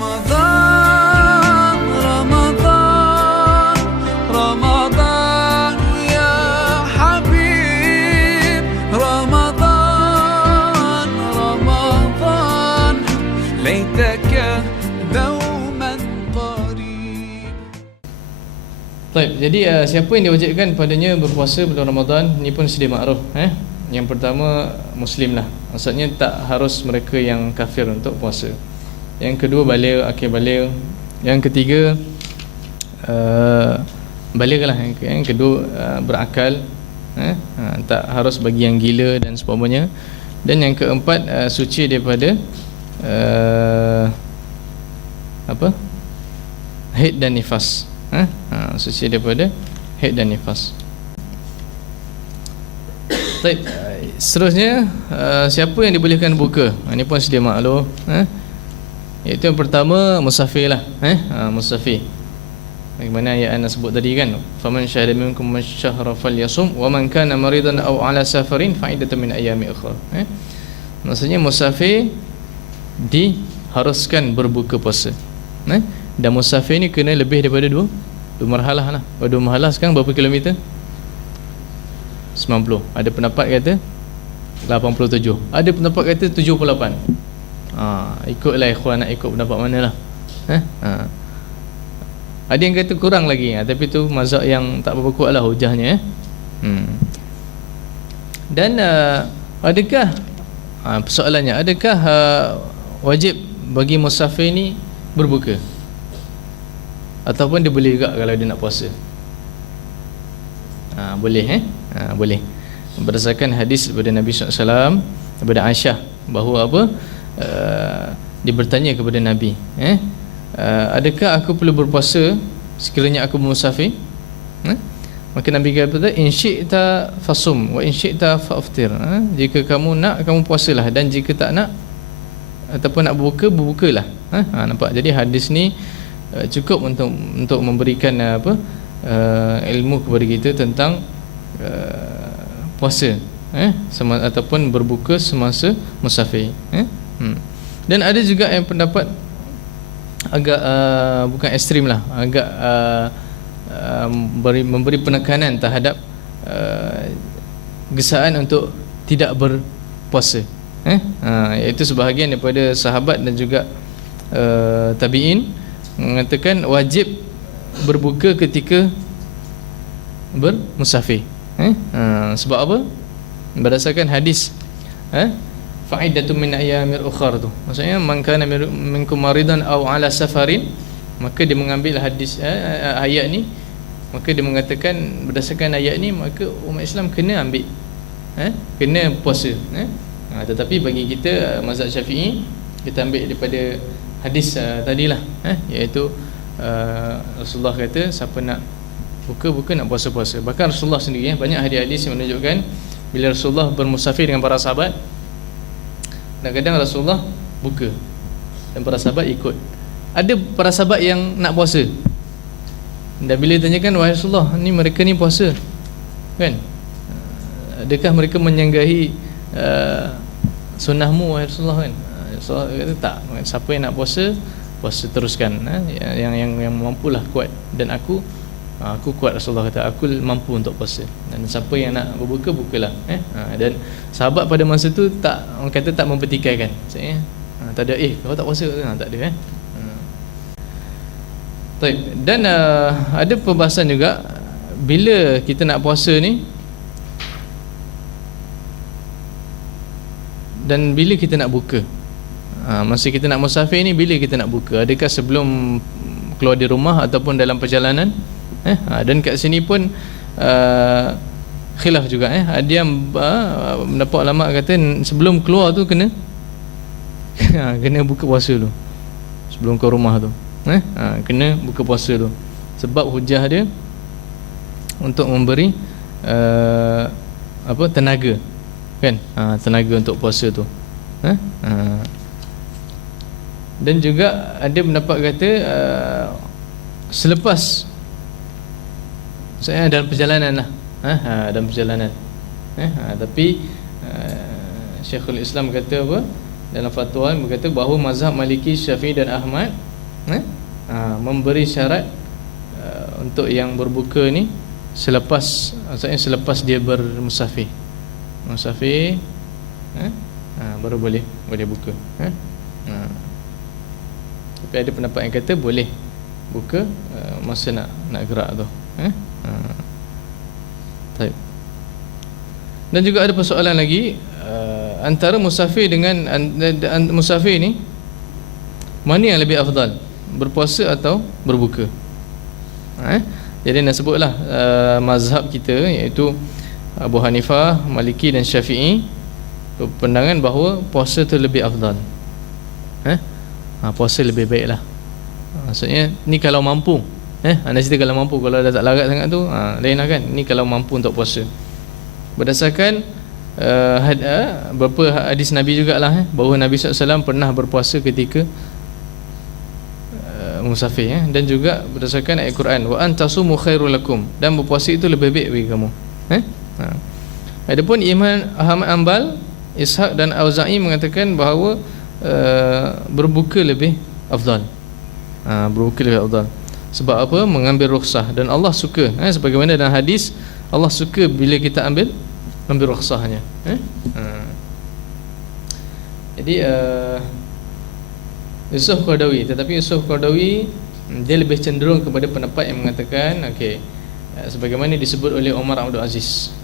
رمضان رمضان رمضان يا حبيب رمضان رمضان ليتك دوما قريب. Baik, jadi siapa yang diwajibkan padanya berpuasa bulan Ramadan, ini pun sedia makruf. Yang pertama Muslim lah, maksudnya tak harus mereka yang kafir untuk puasa. Yang kedua baligh, akhir baligh. Yang ketiga baligh lah. Yang kedua berakal, tak harus bagi yang gila dan sebagainya. Dan yang keempat suci daripada haid dan nifas. Suci daripada haid dan nifas. Baik, seterusnya siapa yang dibolehkan buka? Ini pun sedia maklum. Iaitu yang pertama musafir lah. Musafir. Bagaimana ayat anda sebut tadi kan, faman syahida minkum asyhara falyasum wa man kana maridan aw ala safarin fa'idatun min ayyamin ukhra. Maksudnya musafir diharuskan berbuka puasa. Dan musafir ni kena lebih daripada dua marhalah lah. Dua marhalah sekarang berapa kilometer? 90. Ada pendapat kata 87. Ada pendapat kata 78. Ikutlah ikhwan nak ikut pendapat mana lah. Ada yang kata kurang lagi, tapi tu mazhab yang tak berapa kuat lah hujahnya. Dan adakah persoalannya, adakah wajib bagi musafir ni berbuka, ataupun dia boleh juga kalau dia nak puasa? Boleh boleh. Berdasarkan hadis daripada Nabi SAW, daripada Aisyah, bahawa dia bertanya kepada Nabi, adakah aku perlu berpuasa sekiranya aku musafir? Maka Nabi kata, in syi'ta fasum wa in syi'ta fa'aftir. Jika kamu nak, kamu puasalah, dan jika tak nak ataupun nak berbuka, berbukalah. Nampak? Jadi hadis ni cukup untuk memberikan ilmu kepada kita tentang puasa ataupun berbuka semasa musafir. Dan ada juga yang pendapat agak bukan ekstrim lah, agak memberi penekanan terhadap gesaan untuk tidak berpuasa, iaitu sebahagian daripada sahabat dan juga tabi'in mengatakan wajib berbuka ketika bermusafir. Sebab apa? Berdasarkan hadis fa'idatun min ayyamir ukhar tu, maksudnya man kana minkum maridan aw ala safarin, maka dia mengambil hadis ayat ni, maka dia mengatakan berdasarkan ayat ni maka umat Islam kena ambil kena puasa. Tetapi bagi kita mazhab Syafi'i, kita ambil daripada hadis tadilah, iaitu Rasulullah kata siapa nak buka, nak puasa-puasa. Bahkan Rasulullah sendiri, banyak hadis-hadis yang menunjukkan bila Rasulullah bermusafir dengan para sahabat, kadang-kadang Rasulullah buka dan para sahabat ikut. Ada para sahabat yang nak puasa, dan bila ditanyakan, wahai Rasulullah, ni mereka ni puasa kan, adakah mereka menyanggahi sunnahmu wahai Rasulullah kan? Rasulullah kata tak, siapa yang nak puasa, puasa teruskan. Yang mampulah kuat, dan aku kuat. Rasulullah kata aku mampu untuk puasa, dan siapa yang nak berbuka, bukalah. Dan sahabat pada masa tu tak, orang kata tak mempertikaikan. Maksudnya tak ada kau tak puasa ke? Tak ada Dan ada perbahasan juga bila kita nak puasa ni, dan bila kita nak buka. Masa kita nak musafir ni, bila kita nak buka? Adakah sebelum keluar di rumah ataupun dalam perjalanan? Dan kat sini pun khilaf juga. Ada yang mendapat ulama kata sebelum keluar tu kena kena buka puasa dulu. Sebelum ke rumah tu kena buka puasa tu, sebab hujah dia untuk memberi tenaga kan, tenaga untuk puasa tu. Dan juga ada pendapat kata selepas saya dalam perjalanan lah, dalam perjalanan. Tapi Syekhul Islam kata apa dalam fatwa, berkata bahawa mazhab Maliki, Syafi'i dan Ahmad memberi syarat untuk yang berbuka ni selepas, maksudnya selepas dia bermusafir. Musafir baru boleh buka. Tapi ada pendapat yang kata boleh buka masa nak gerak tu. Baik. Dan juga ada persoalan lagi, antara musafir dengan musafir ni, mana yang lebih afdal, berpuasa atau berbuka? Jadi nak sebutlah mazhab kita, iaitu Abu Hanifah, Maliki dan Syafi'i berpandangan bahawa puasa tu lebih afdal. Puasa lebih baik lah. Maksudnya ni kalau mampu. Anda cerita kalau mampu. Kalau dah tak larat sangat tu lain lah kan. Ni kalau mampu untuk puasa. Berdasarkan beberapa hadis Nabi jugalah, bahawa Nabi SAW pernah berpuasa ketika musafir, dan juga berdasarkan ayat Quran, wa antasumu khairul lakum, dan berpuasa itu lebih baik bagi kamu. Adapun Imam Ahmad Ambal, Ishaq dan Auza'i mengatakan bahawa berbuka lebih afdal. Berbuka lebih afdal. Sebab apa? Mengambil rukhsah, dan Allah suka, sebagaimana dalam hadis, Allah suka bila kita ambil rukhsahnya. Jadi Yusuf Qaradawi, tetapi Yusuf Qaradawi dia lebih cenderung kepada pendapat yang mengatakan sebagaimana disebut oleh Umar Abdul Aziz,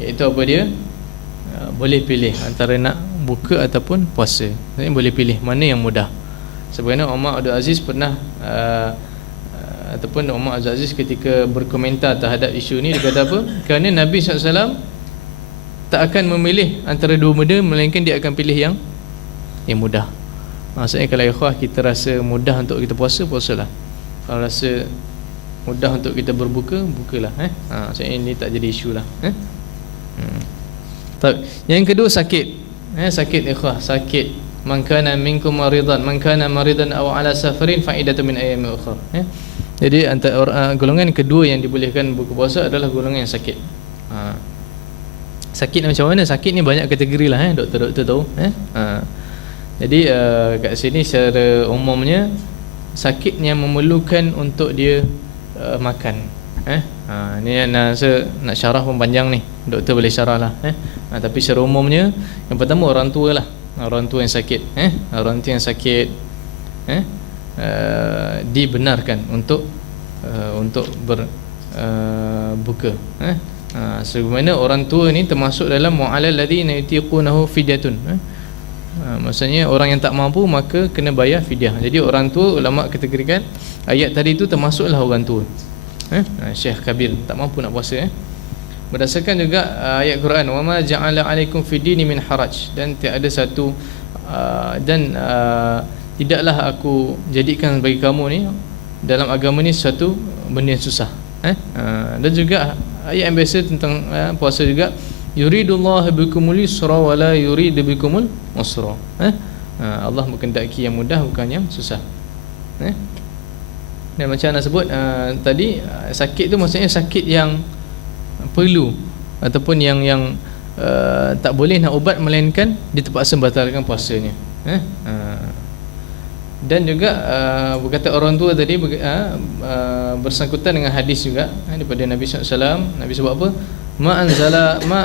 iaitu apa dia? Boleh pilih antara nak buka ataupun puasa. Maksudnya boleh pilih mana yang mudah. Sebagaimana Umar Abdul Aziz pernah ataupun Umar Abdul Aziz ketika berkomentar terhadap isu ni, dia kata apa? Kerana Nabi SAW tak akan memilih antara dua benda, melainkan dia akan pilih yang mudah. Maksudnya kalau ikhwah kita rasa mudah untuk kita puasa, puasalah. Kalau rasa mudah untuk kita berbuka, bukalah. Maksudnya ini tak jadi isu lah. Yang kedua, sakit. Sakit ikhwah, sakit. Man kana minkum maridan, man kana maridan aw ala safarin fa'idatu min ayyamin ukhra. Jadi antara golongan kedua yang dibolehkan buka puasa adalah golongan yang sakit. Sakit macam mana? Sakit ni banyak kategori lah, doktor-doktor tahu. Jadi kat sini secara umumnya sakit yang memerlukan untuk dia makan. Ni nak syarah pun panjang ni, doktor boleh syarah lah. Tapi secara umumnya, yang pertama orang tua lah, orang tua yang sakit. Orang tua yang sakit dibenarkan untuk berbuka. Sebagaimana orang tua ni termasuk dalam mu'alal ladzina yutiqunahu fidyatun. Maksudnya orang yang tak mampu maka kena bayar fidyah. Jadi orang tua, ulama kategorikan ayat tadi itu termasuklah orang tua. Syekh Kabir tak mampu nak puasa. Berdasarkan juga ayat Quran, wa ma ja'ala 'alaikum fid dini min haraj, dan tiada satu tidaklah aku jadikan bagi kamu ni dalam agama ni satu benda yang susah. Dan juga ayat yang biasa tentang puasa juga, yuridullahu bikumul yusra wa la yuridu bikumul usra. Allah menghendaki yang mudah, bukan yang susah. Dan macam nak sebut tadi, sakit tu maksudnya sakit yang perlu ataupun yang tak boleh nak ubat, melainkan dia terpaksa batalkan puasanya. Dan juga berkata orang tua tadi bersangkutan dengan hadis juga daripada Nabi SAW. Nabi sebut apa? Ma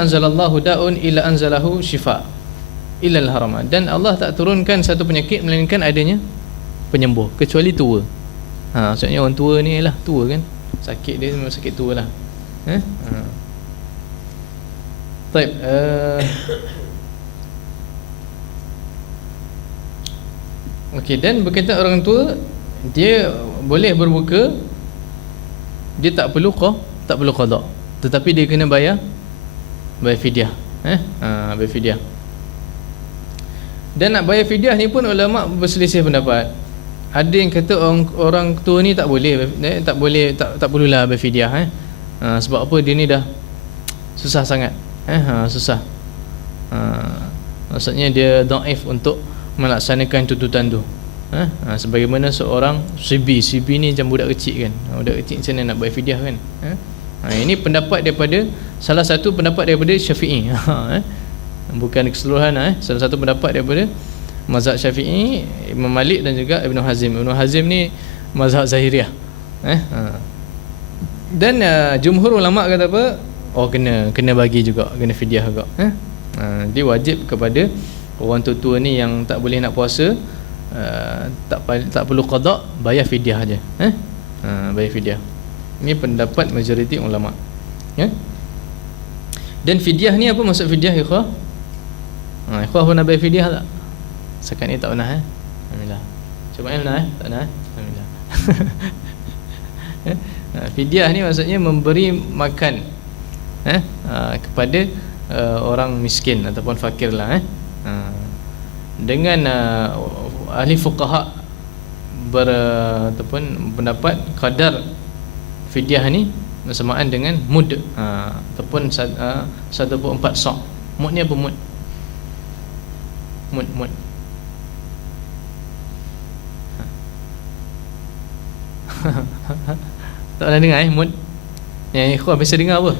anzalallahu da'un illa anzalahu shifa illa al-harama. Dan Allah tak turunkan satu penyakit melainkan adanya penyembuh, kecuali tua. Maksudnya orang tua ni lah, tua kan, sakit dia memang sakit tua lah. Baik. Okey, dan berkaitan orang tua, dia boleh berbuka, dia tak perlu qada, tetapi dia kena bayar fidyah. Bayar fidyah. Dan nak bayar fidyah ni pun ulama berselisih pendapat. Ada yang kata orang tua ni tak boleh, tak perlulah bayar fidyah. Sebab apa? Dia ni dah susah sangat. Susah. Maksudnya dia dhaif untuk melaksanakan tuntutan tu. Sebagaimana seorang sibi ni macam budak kecil kan. Budak kecil macam mana nak bayar fidyah kan. Ini pendapat daripada, salah satu pendapat daripada Syafi'i. Bukan keseluruhan. Salah satu pendapat daripada mazhab Syafi'i, Imam Malik dan juga Ibn Hazm. Ibn Hazm ni mazhab Zahiriyah. Dan jumhur ulama kata apa? Oh, kena bagi juga, kena fidyah juga. Dia wajib kepada orang tua ni yang tak boleh nak puasa, tak perlu qada, bayar fidyah aja. Bayar fidyah. Ini pendapat majoriti ulama. Ya. Dan fidyah ni apa maksud fidyah, ikhwah? Ikhwah pernah bayar fidyah tak? Sekat ni tak pernah. Alhamdulillah. Cuba pernah tak pernah. Alhamdulillah. Fidyah ni maksudnya memberi makan kepada orang miskin ataupun fakir lah. Dengan ahli fuqaha ataupun pendapat kadar fidyah ni bersamaan dengan mud, ataupun 1/4 sa'. Mud ni apa mud? Mud. Tak pernah dengar mud? Yang ikhwan biasa dengar apa?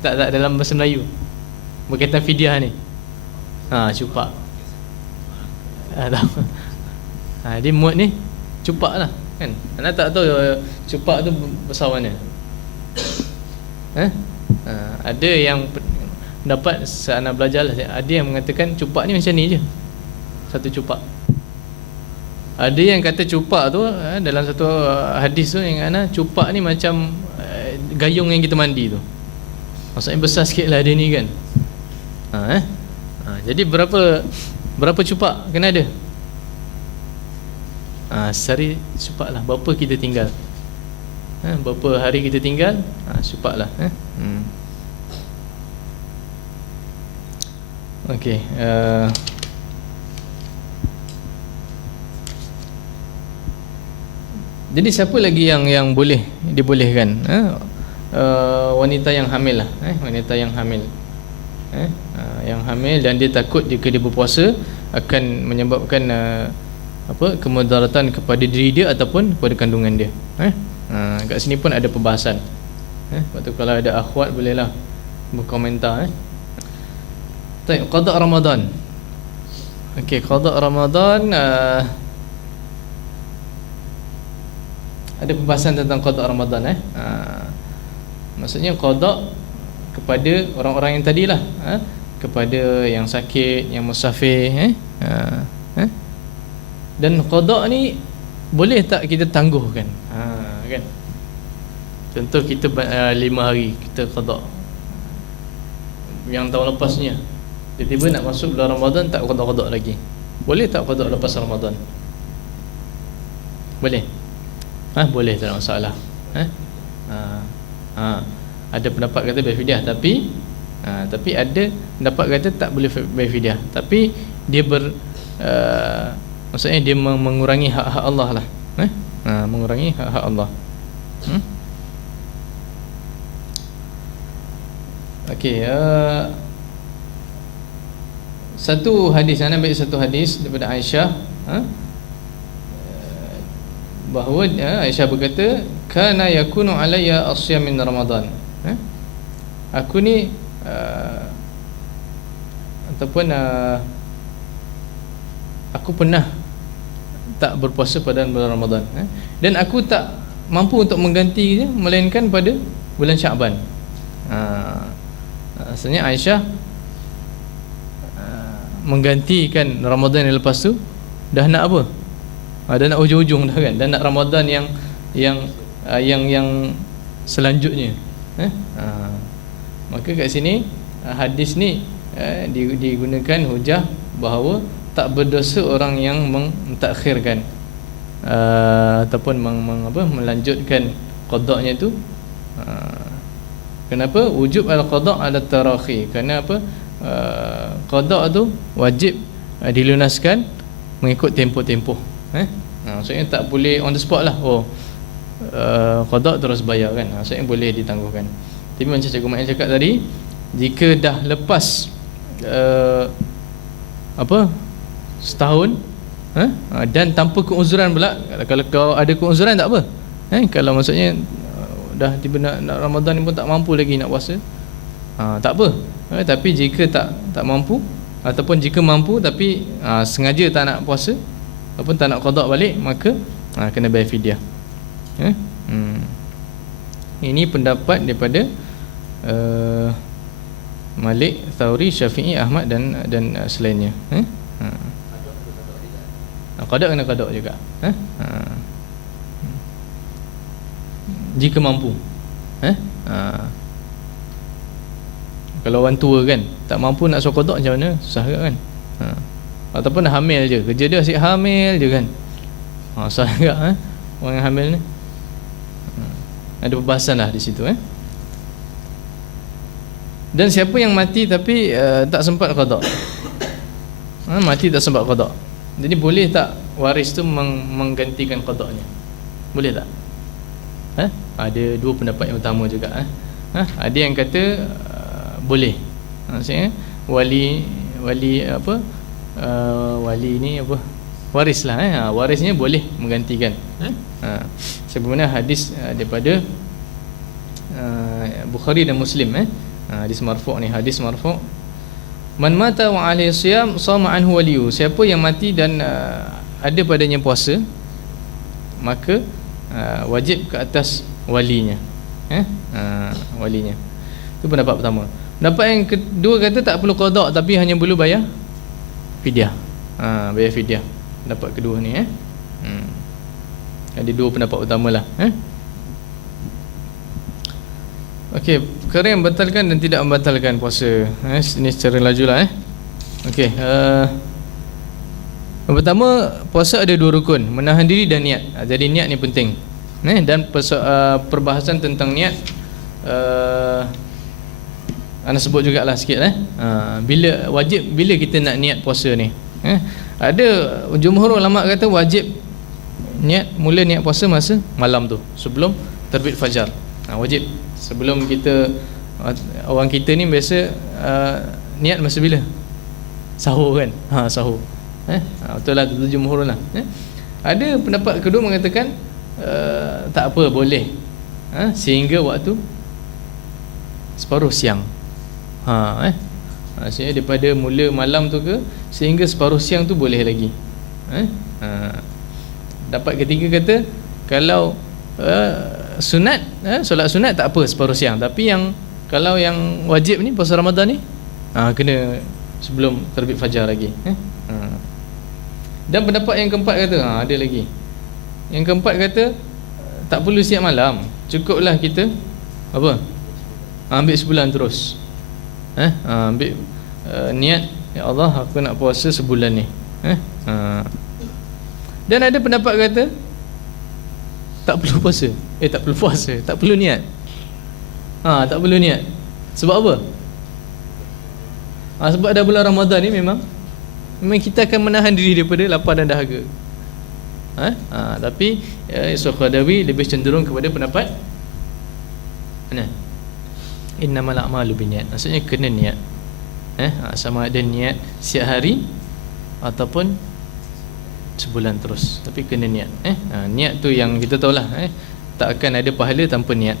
Tak dalam bahasa Melayu berkaitan fidyah ni. Cupak. Tahu. Dia mud ni cupak lah kan. Anda tak tahu cupak tu besar mana. Ada yang dapat seanak belajar lah, ada yang mengatakan cupak ni macam ni je, satu cupak. Ada yang kata cupak tu dalam satu hadis tu yang mana cupak ni macam gayung yang kita mandi tu. Maksudnya besar sikit lah dia ni kan. Jadi berapa cupak kena ada? Sehari cupak lah. Berapa kita tinggal? Berapa hari kita tinggal? Cupak lah. Okey. Jadi siapa lagi yang boleh dibolehkan? Wanita yang hamil lah. Wanita yang hamil. Yang hamil dan dia takut jika dia berpuasa akan menyebabkan kemudaratan kepada diri dia ataupun kepada kandungan dia. Kat sini pun ada perbahasan. Waktu kalau ada akhwat bolehlah berkomentar. Baik, qada Ramadan. Okey, qada Ramadan, ada pembahasan tentang qada Ramadan. Maksudnya qada kepada orang-orang yang tadilah, kepada yang sakit, yang musafir, dan qada ni boleh tak kita tangguhkan? Kan? Contoh kita 5 hari kita qada. Yang tahun lepasnya tiba-tiba nak masuk bulan Ramadan tak qada-qada lagi. Boleh tak qada lepas Ramadan? Boleh. Boleh, tak ada masalah. Ada pendapat kata bayar fidyah, tapi ada pendapat kata tak boleh bayar fidyah, tapi dia maksudnya dia mengurangi hak-hak Allah lah. Mengurangi hak-hak Allah. Okey, satu hadis, anda ambil satu hadis daripada Aisyah, bahawa Aisyah berkata, kana yakunu alayya asyam min Ramadan. Aku ni ataupun aku pernah tak berpuasa pada bulan Ramadan, dan aku tak mampu untuk menggantinya melainkan pada bulan Syaban. Maksudnya Aisyah menggantikan Ramadan yang lepas tu dah nak apa? Dah nak hujung-hujung dah kan, dah nak Ramadan yang selanjutnya. Maka kat sini hadis ni digunakan hujah bahawa tak berdosa orang yang mentakhirkan ataupun melanjutkan qadanya tu. Kenapa? Wujub al-qada' ala tarakhi. Kerana apa? Qada' tu wajib dilunaskan mengikut tempoh-tempoh. Maksudnya tak boleh on the spot lah. Qada' terus bayar kan. Maksudnya boleh ditangguhkan. Tapi macam Cikgu Mail cakap tadi, jika dah lepas setahun, dan tanpa keuzuran pula. Kalau ada keuzuran tak apa. Kalau maksudnya dah tiba nak Ramadan ni pun tak mampu lagi nak puasa, tak apa. Tapi jika tak mampu, Ataupun jika mampu tapi sengaja tak nak puasa ataupun tak nak qada balik, maka kena bayar fidyah. Ini pendapat daripada Malik, Thauri, Syafi'i, Ahmad dan selainnya. Qada kena qada juga. Jika mampu. Kalau orang tua kan tak mampu nak suruh qada macam mana? Susah juga kan. Ataupun hamil je, kerja dia asyik hamil je kan. Susah juga orang yang hamil ni. Ada perbahasan lah di situ. Dan siapa yang mati tapi tak sempat qada, mati tak sempat qada, jadi boleh tak waris tu menggantikan qadanya? Boleh tak? Ada dua pendapat yang utama juga. Ada yang kata boleh. Maksudnya wali apa, wali ni apa, waris lah. Warisnya boleh menggantikan. Sebagaimana hadis daripada Bukhari dan Muslim. Hadis marfu' ni, hadis marfu'. Man mata wa alaihi siyam sama anhu waliyu. Siapa yang mati dan ada padanya puasa, maka wajib ke atas walinya. Walinya. Itu pendapat pertama. Pendapat yang kedua kata tak perlu qada tapi hanya perlu bayar fidyah. Bayar fidyah. Pendapat kedua ni. Ada dua pendapat utamalah. Okey, perkara yang membatalkan dan tidak membatalkan puasa. Ini secara lajulah. Okey, yang pertama, puasa ada dua rukun, menahan diri dan niat. Jadi niat ni penting. Dan perbahasan tentang niat ana sebut jugalah sikit. Bila wajib, bila kita nak niat puasa ni. Ada jumhur ulama kata wajib mula niat puasa masa malam tu, sebelum terbit fajar. Wajib. Sebelum kita, orang kita ni biasa niat masa bila? Sahur kan? Sahur. Betul lah, itu jumhur lah. Ada pendapat kedua mengatakan tak apa, boleh. Sehingga waktu separuh siang. Maksudnya daripada mula malam tu ke sehingga separuh siang tu boleh lagi. Dapat ketiga kata kalau sunat, solat sunat tak apa separuh siang, tapi yang kalau yang wajib ni puasa Ramadan ni kena sebelum terbit fajar lagi. Dan pendapat yang keempat kata ada lagi. Yang keempat kata tak perlu siap malam, cukuplah kita apa, ambil sebulan terus. Ambil niat, ya Allah aku nak puasa sebulan ni. Dan ada pendapat kata tak perlu puasa. Tak perlu puasa, tak perlu niat. Tak perlu niat. Sebab apa? Sebab dah bulan Ramadan ni memang kita akan menahan diri daripada lapar dan dahaga. Tapi Sukhadawi lebih cenderung kepada pendapat mana? Innamal a'malu binniyat. Maksudnya kena niat. Sama ada niat siap hari ataupun sebulan terus, tapi kena niat. Niat tu yang kita tahulah, tak akan ada pahala tanpa niat.